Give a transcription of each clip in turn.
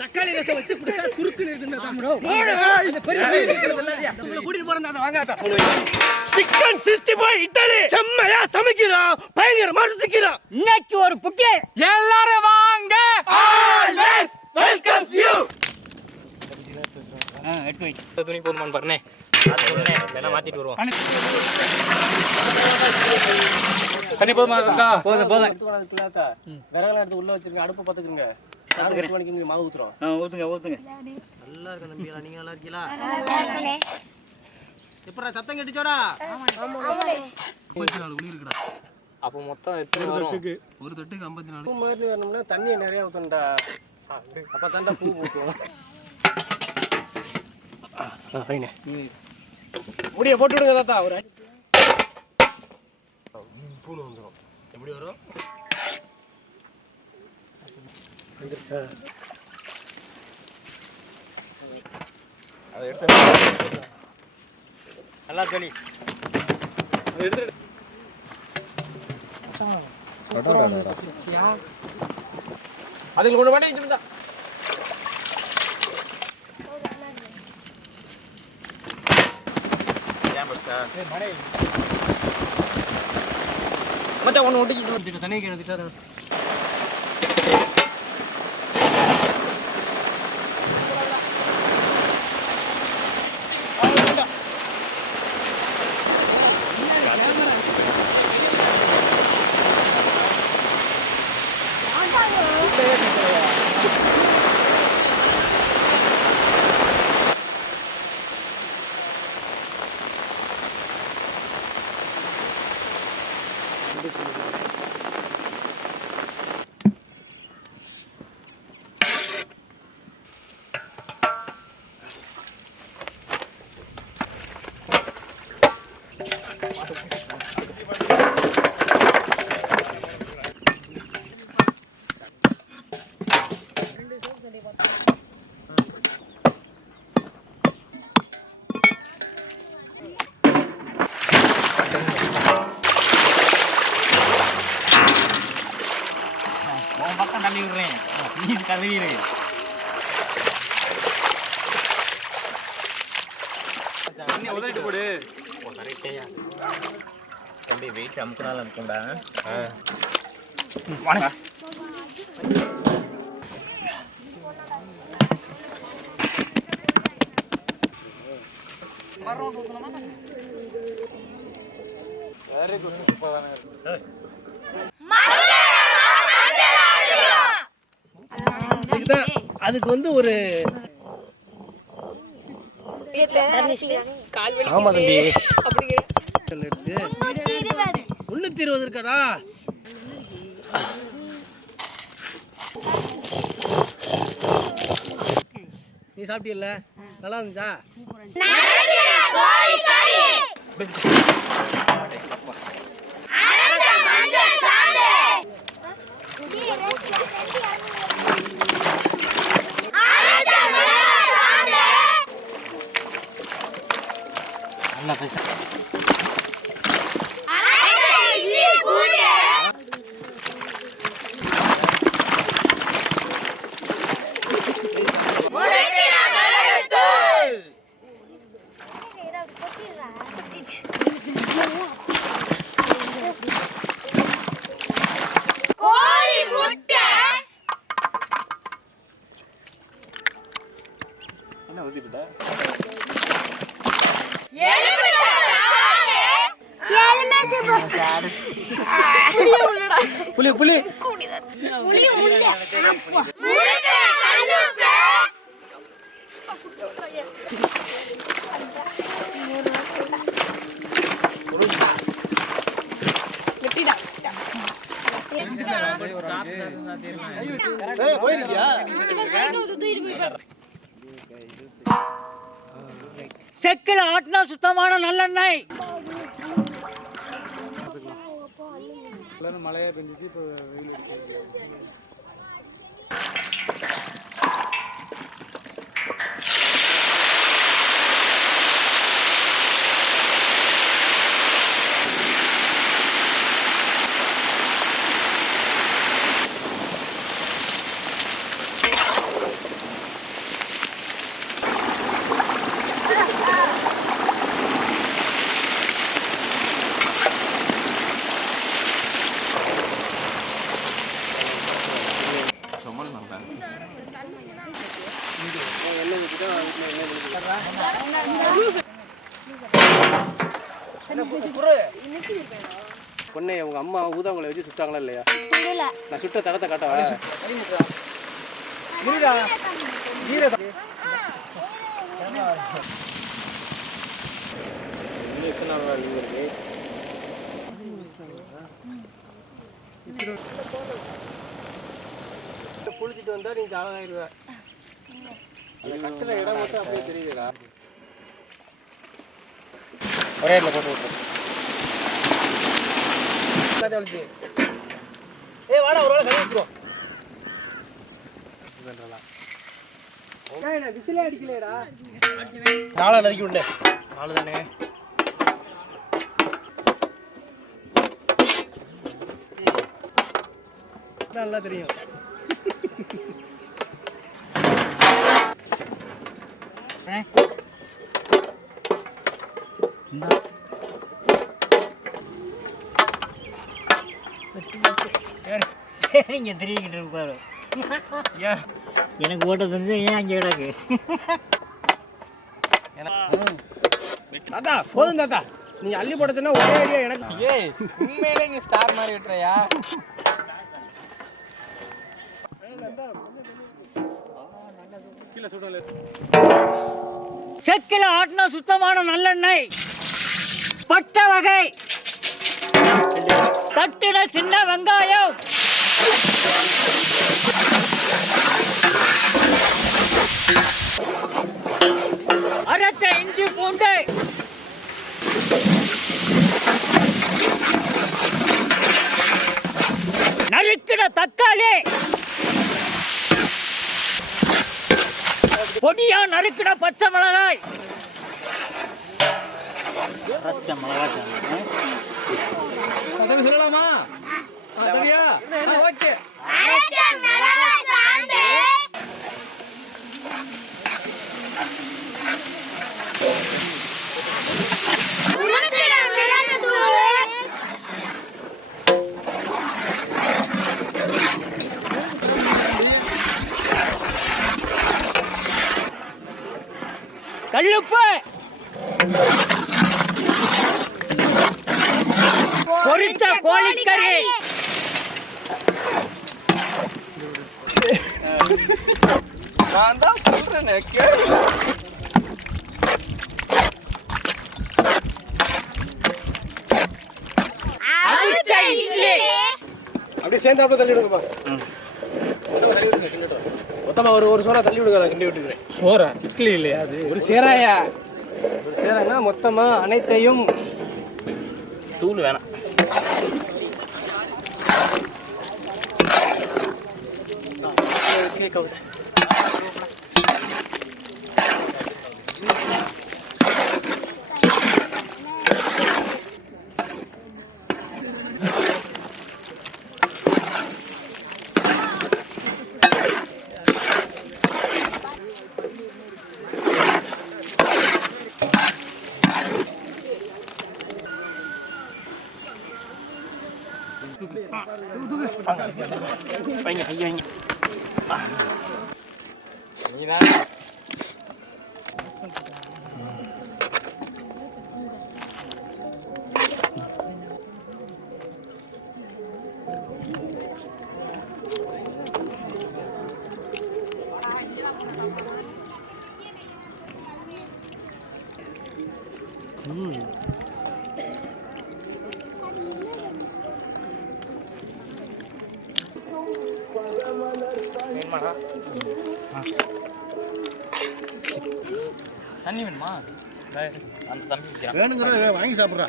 தக்காளி ரசம் வச்சு குடிச்சா சுருக்குன்னு கூட்டிட்டு போறதா வாங்க. சிக்கன் 65 இட்டாலி செம்மையா சமைக்கிறோம், பயங்கரமா ருசிக்கிறோம். இன்னைக்கு ஒரு புட்டி எல்லாரும் வாங்க. Always welcomes you. எடுத்து வை. துணி போதுமான்னு பாருனே. வேணா மாத்திட்டு வருவோம். தண்ணி போதுமா இருக்கா? போதும். விறகுல எடுத்து உள்ள வச்சிருங்க, அடுப்பு பத்துக்குங்க. மாவு ஊத்துறோம். ஊத்துங்க. நல்லா இருக்கு தம்பி, நீங்க நல்லா இருக்கீங்களா? எப்படா சத்தம் கேட்டுச்சோடா? அப்போ மொத்தம் ஒரு தட்டுக்கு 54. பூ மாதிரி வரணும்னா தண்ணியை நிறைய ஊத்தணும்டா, அப்ப தாண்டா பூ பூக்கும். முடிய போட்டு விடுங்க தாத்தா. ஒரு பூணு வந்துடும். எப்படி வரும்? அதை எடுத்து நல்லா சொல்லி எடுத்துட்டு அதுக்கு கொண்டு மாட்டேன். மச்சான் ஒன்று ஒட்டிக்கிட்டு தண்ணி கிணத்துட்டு பக்கம் தள்ளி விடுறேன். நீ கருவீரு. உதவிட்டு போடு. தம்பி வெயிட் அமுக்குனால அமுக்கும்டா. வாங்க. Very good. சூப்பரான இருக்கு. அதுக்கு வந்து ஒரு ஆமா தம்பி 320 இருக்காடா. நீ சாப்பிட்டீல்ல, நல்லா இருந்துச்சா? நல்லா பேச என்ன ஊத்திட்டா? புளி புளி செக்கில் ஆட்டினா சுத்தமான நல்லெண்ணெய். மழையா பெஞ்சிச்சு, இப்போ வெயில் அடிக்குது. பொண்ணே உங்க அம்மா ஊதாங்களை வச்சு சுட்டாங்களா இல்லையா? நான் சுட்ட தடத்தை காட்டவா? குளிச்சுட்டு வந்தா நீ ஜாலாயிருவ. கட்டுற இடம் மட்டும் அப்படியே தெரியுதுடா. ஒரே இடத்துல போட்டு விட்டுரு. ஏய் வாடா ஒரு வேளை கழுவி வச்சுக்கோ. விசிலே அடிக்கலையடா. நாளை நறுக்கி விட்டு நாலு தானே. நல்லா தெரியும். இங்கே திரும்பிக்கிட்டு இருப்பாரு. எனக்கு ஓட்ட தந்து ஏன் அங்கே கிடக்கு? தாத்தா போதும் தாத்தா, நீ அள்ளி போட்டதுன்னா ஒரே ஐடியா எனக்கு. ஏய் உண்மையிலே நீ ஸ்டார் மாதிரி விட்டுறியா? செக்கில ஆட்டின சுத்தமான நல்லெண்ணெய், பட்ட வகை, தட்டின சின்ன வெங்காயம், அரைச்ச இஞ்சி பூண்டு, நறுக்கின தக்காளி, பொடியா நறுக்கின பச்சை மிளகாய். பச்சை மிளகாய் சொல்லலாமா? ஓகே. கல்லுப்பு, பொரிச்ச கோழிக்கறி, நான் தான் சொல்றேன். அப்படியே சேர்ந்தாப்புல தள்ளி விடுங்கப்பா. மொத்தமாக ஒரு சோறா தள்ளி விடுங்க, நான் கிண்டி விட்டுக்கிறேன். சோறா இட்லி இல்லையா? அது ஒரு சேராயா? ஒரு சேராங்க மொத்தமாக அனைத்தையும். தூள் வேணாம். வைங்க கையை வைங்க. தண்ணி வேணுமா? அந்த தம்பி வேணுங்கிறத வாங்கி சாப்பிட்றா.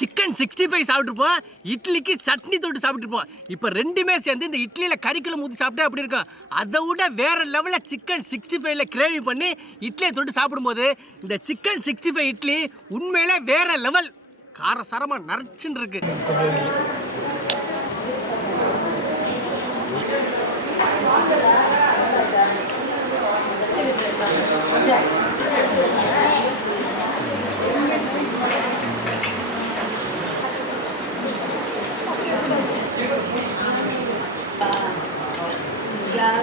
சிக்கன் 65 சாப்பிட்டுருப்போம், இட்லிக்கு சட்னி தொட்டு சாப்பிட்டுருப்போம். இப்போ ரெண்டுமே சேர்ந்து இந்த இட்லியில் கறிக்குள்ள ஊற்றி சாப்பிட்டா அப்படி இருக்கும். அதை விட வேற லெவலில் சிக்கன் 65ல கிரேவி பண்ணி இட்லியை தொட்டு சாப்பிடும்போது இந்த சிக்கன் 65 இட்லி உண்மையிலே வேற லெவல். காரசாரமாக நரைச்சுன்னு இருக்கு.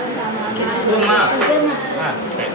போதுமா? சரிம்மா. ஆ சரி